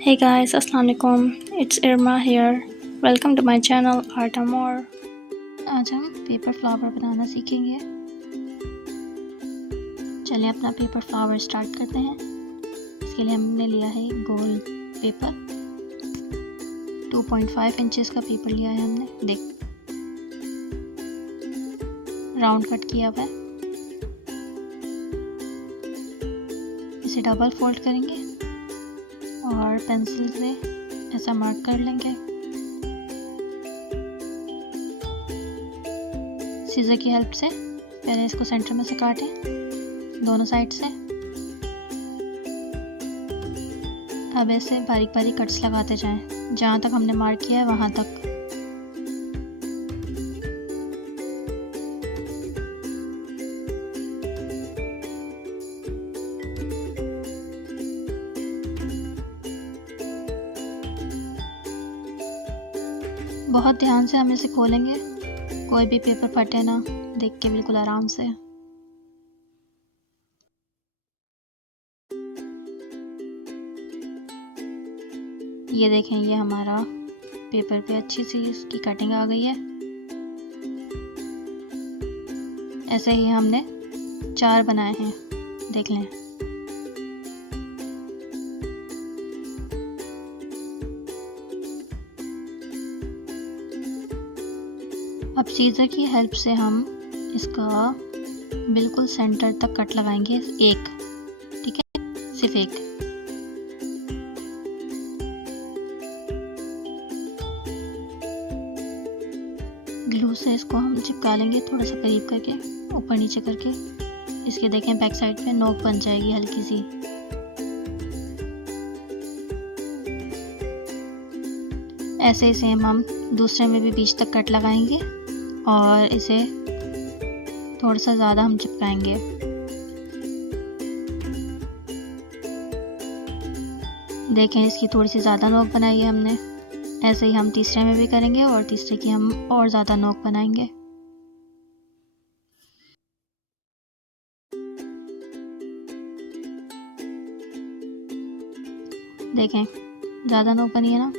Hey guys, Assalamu alaikum. It's Irma here. Welcome to my channel Art or More. आज हम paper flower बनाना सीखेंगे। चलिए अपना paper flower start करते हैं। इसके लिए हमने लिया है गोल पेपर, 2.5 इंचेस का पेपर लिया है हमने। देख, राउंड कट किया हुआ है। इसे डबल फोल्ड करेंगे और पेंसिल से ऐसा मार्क कर लेंगे। सीजर की हेल्प से पहले इसको सेंटर में से काटें दोनों साइड से। अब ऐसे बारीक बारीक कट्स लगाते जाएं, जहाँ तक हमने मार्क किया है वहाँ तक। बहुत ध्यान से हम इसे खोलेंगे, कोई भी पेपर फटे ना, देख के बिल्कुल आराम से। ये देखें, ये हमारा पेपर पे अच्छी सी इसकी कटिंग आ गई है। ऐसे ही हमने 4 बनाए हैं, देख लें। अब सीजर की हेल्प से हम इसका बिल्कुल सेंटर तक कट लगाएंगे, एक, ठीक है, सिर्फ एक। ग्लू से इसको हम चिपका लेंगे, थोड़ा सा करीब करके, ऊपर नीचे करके। इसके देखें बैक साइड पे नोक बन जाएगी हल्की सी। ऐसे ही सेम हम दूसरे में भी बीच तक कट लगाएंगे और इसे थोड़ा सा ज़्यादा हम चिपकाएंगे। देखें, इसकी थोड़ी सी ज़्यादा नोक बनाई है हमने। ऐसे ही हम तीसरे में भी करेंगे और तीसरे की हम और ज़्यादा नोक बनाएंगे। देखें, ज़्यादा नोक बनी है ना।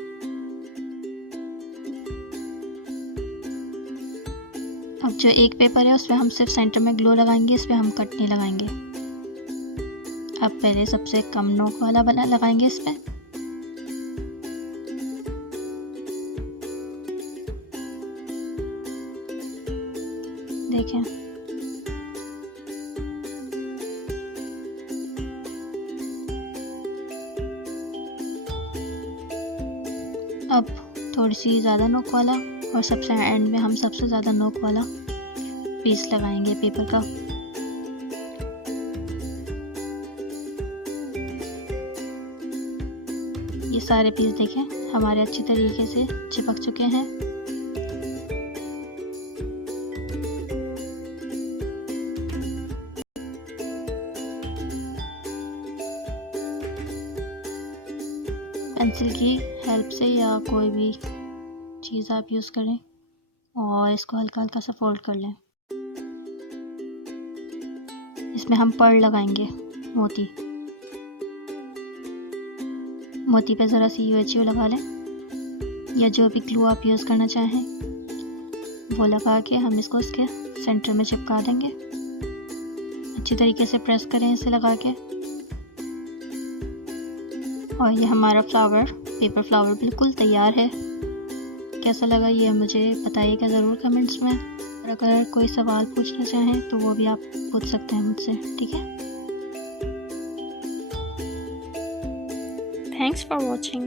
अब जो एक पेपर है उस पर हम सिर्फ सेंटर में ग्लू लगाएंगे, इस पर हम कट नहीं लगाएंगे। अब पहले सबसे कम नोक वाला बना लगाएंगे इस पर। देखें, अब थोड़ी सी ज़्यादा नोक वाला और सबसे एंड में हम सबसे ज़्यादा नोक वाला पीस लगाएंगे पेपर का। ये सारे पीस देखें हमारे अच्छी तरीके से चिपक चुके हैं। पेंसिल की हेल्प से या कोई भी चीज़ आप यूज़ करें और इसको हल्का हल्का सा फोल्ड कर लें। इसमें हम पर्ल लगाएंगे, मोती। मोती पे ज़रा सी UHU लगा लें, या जो भी ग्लू आप यूज़ करना चाहें वो लगा के हम इसको इसके सेंटर में चिपका देंगे। अच्छी तरीके से प्रेस करें इसे लगा के। और ये हमारा पेपर फ्लावर बिल्कुल तैयार है। कैसा लगा ये मुझे बताइएगा ज़रूर कमेंट्स में। और अगर कोई सवाल पूछना चाहें तो वो भी आप पूछ सकते हैं मुझसे, ठीक है। Thanks for watching.